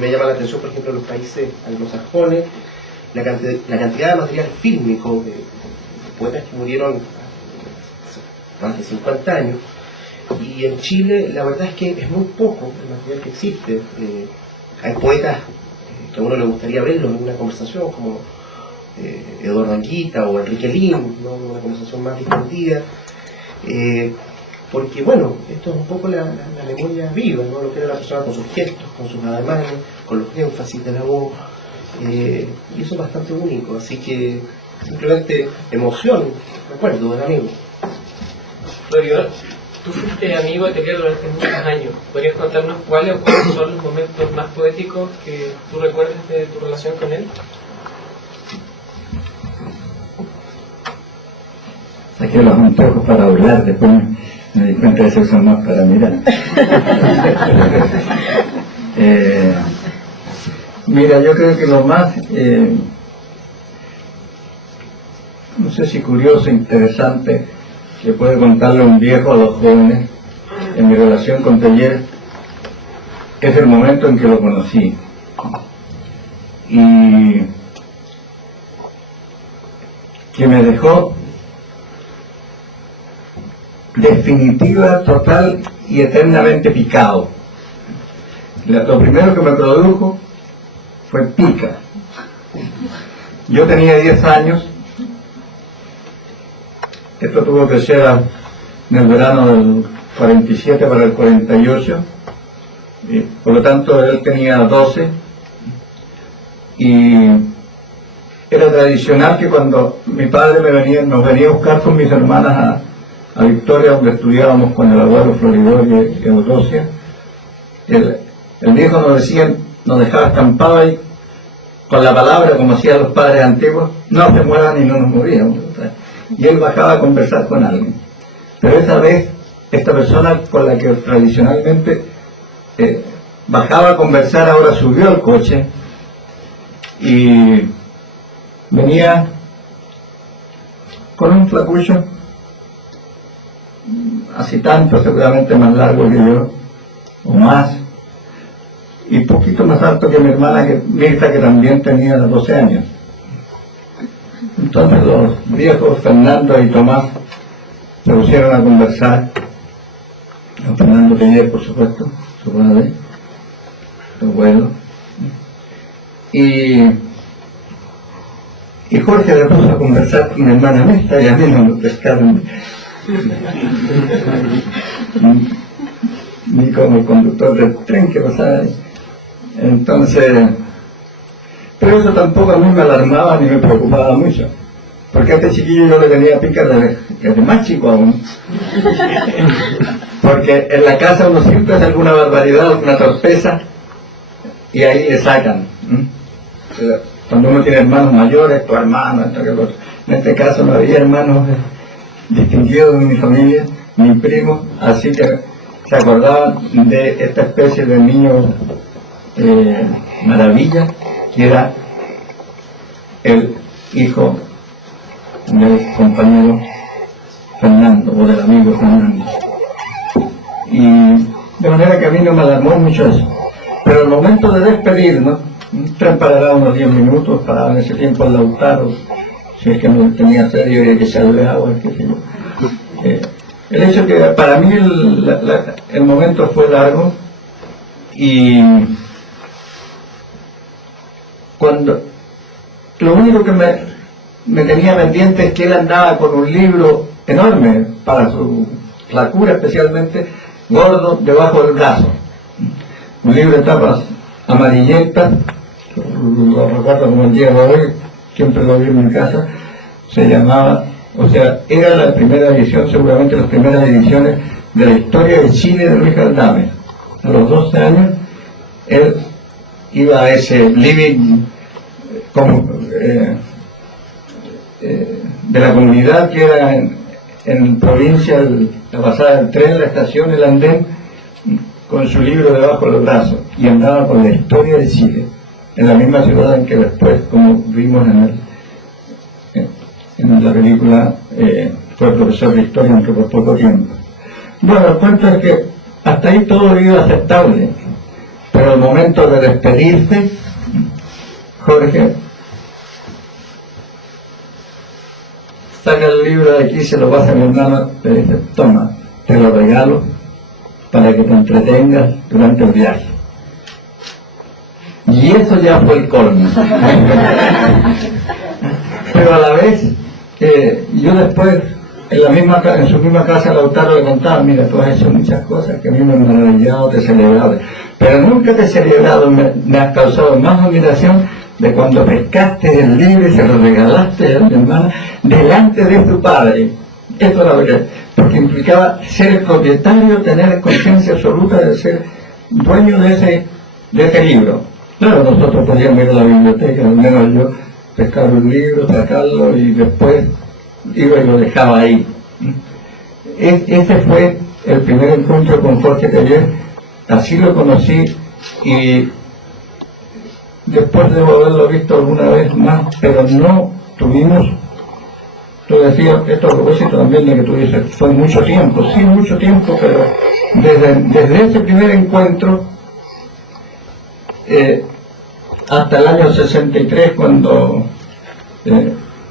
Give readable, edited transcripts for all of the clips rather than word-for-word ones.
me llama la atención, por ejemplo, en los países anglosajones, la cantidad de material fílmico de poetas que murieron hace más de 50 años, y en Chile la verdad es que es muy poco el material que existe. Hay poetas que a uno le gustaría verlos en una conversación, como Eduardo Anguita o Enrique Lin, ¿no? Una conversación más distendida, porque bueno, esto es un poco la memoria viva, ¿no? Lo que era la persona con sus gestos, con sus ademanes, con los énfasis de la voz, y eso es bastante único, así que simplemente emoción, recuerdo del amigo. Floribert, tú fuiste amigo de Tequila durante muchos años. ¿Podrías contarnos cuáles son los momentos más poéticos que tú recuerdas de tu relación con él? Saqué los anteojos para hablar, después me di cuenta de que se usan más para mirar. Mira, yo creo que lo más, no sé si curioso, interesante, que puede contarle un viejo a los jóvenes en mi relación con Teillier, es el momento en que lo conocí. Y que me dejó definitiva, total y eternamente picado. Lo primero que me produjo fue pica. Yo tenía 10 años, esto tuvo que ser en el verano del 47 para el 48, y por lo tanto él tenía 12, y era tradicional que cuando mi padre nos venía a buscar con mis hermanas a Victoria, donde estudiábamos con el abuelo Floridor y Eudocia, el viejo nos dejaba estampado ahí con la palabra, como hacían los padres antiguos: no se muevan y no nos movíamos. Y él bajaba a conversar con alguien. Pero esa vez, esta persona con la que tradicionalmente bajaba a conversar, ahora subió al coche y venía con un flacucho, así tanto, seguramente más largo que yo, o más, y poquito más alto que mi hermana Mirta, que también tenía 12 años. Entonces los viejos Fernando y Tomás se pusieron a conversar, con Fernando Teillier, por supuesto, su padre, su abuelo, y Jorge le puso a conversar con mi hermana Mirta, y a mí no me pescaron ni como el conductor del tren que pasaba ahí. Entonces, pero eso tampoco a mí me alarmaba ni me preocupaba mucho, porque a este chiquillo yo le tenía pica desde más chico aún, porque en la casa uno siempre hace alguna barbaridad, alguna torpeza, y ahí le sacan. Cuando uno tiene hermanos mayores, tu hermano, en este caso no había hermanos distinguidos en mi familia, ni primos, así que se acordaban de esta especie de niño maravilla, que era el hijo del compañero Fernando, o del amigo Fernando. Y de manera que a mí no me alarmó mucho eso. Pero el momento de despedirnos, un tren parará unos 10 minutos, paraba en ese tiempo el Lautaro, si es que no tenía serio y hay que echarle agua, qué sé yo. El hecho que para mí el momento fue largo, y cuando lo único que me tenía pendiente es que él andaba con un libro enorme, para su flacura especialmente, gordo, debajo del brazo, un libro de tapas amarillentas, lo recuerdo como el día de hoy, siempre lo vi en mi casa, se llamaba, o sea, era la primera edición, seguramente las primeras ediciones de la historia de Chile de Luis Galdame. A los 12 años él iba a ese living de la comunidad, que era en provincia, la pasada del tren, la estación, el andén, con su libro debajo de los brazos, y andaba con la historia de Chile, en la misma ciudad en que después, como vimos en la película, fue profesor de historia, aunque por poco tiempo. Bueno, el cuento es que hasta ahí todo iba aceptable, Pero al momento de despedirse, Jorge saca el libro de aquí, se lo pasa a mi hermano, le dice, toma, te lo regalo para que te entretengas durante el viaje. Y eso ya fue el colmo. Pero a la vez, yo después, en su misma casa, Lautaro le contaba, mira, tú has hecho muchas cosas que a mí me han maravillado, te he celebrado, pero nunca te he celebrado, me has causado más admiración de cuando pescaste el libro y se lo regalaste a mi hermana delante de tu padre. Esto era lo que, porque implicaba ser el propietario, tener conciencia absoluta de ser dueño de ese libro. Claro, nosotros podíamos ir a la biblioteca, al menos yo pescaba un libro, sacarlo y después iba y lo dejaba ahí. Ese fue el primer encuentro con Jorge Teller, así lo conocí y después debo haberlo visto alguna vez más, pero no tuvimos, tú decías, esto a propósito también de que tú dices, fue mucho tiempo, sí, mucho tiempo, pero desde ese primer encuentro hasta el año 63, cuando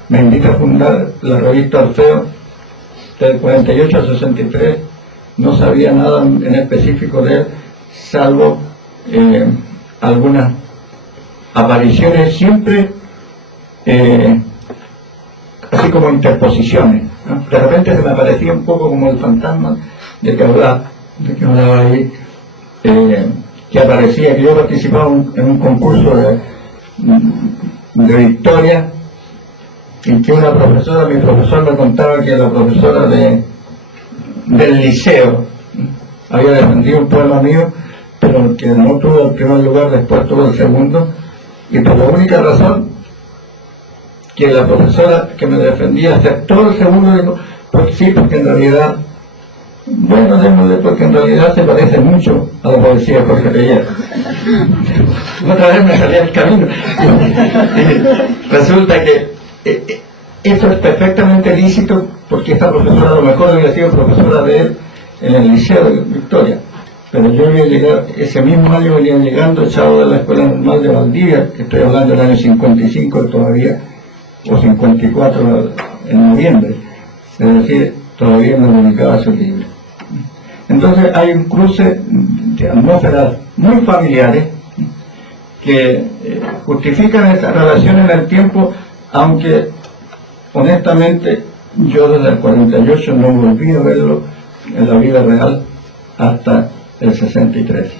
me invita a fundar la revista Orfeo, del 48 al 63, no sabía nada en específico de él, salvo algunas apariciones siempre así como interposiciones, ¿no? De repente se me aparecía un poco como el fantasma de que hablaba ahí, que aparecía, que yo participaba en un concurso de historia, y que una profesora, mi profesor me contaba que la profesora del liceo había defendido un poema mío, pero que no tuvo el primer lugar, después tuvo el segundo, y por la única razón que la profesora que me defendía aceptó el segundo, dijo, pues sí, porque en realidad, bueno, démosle, porque en realidad se parece mucho a la poesía de Jorge Teller. Otra vez me salía el camino. Y resulta que eso es perfectamente lícito, porque esta profesora a lo mejor había sido profesora de él en el Liceo de Victoria. Pero yo había llegado, ese mismo año venía llegando, echado de la Escuela Normal de Valdivia, que estoy hablando del año 55 todavía, o 54 en noviembre, es decir, todavía no publicaba su libro. Entonces hay un cruce de atmósferas muy familiares que justifican esta relación en el tiempo, aunque honestamente yo desde el 48 no volví a verlo en la vida real hasta el 63.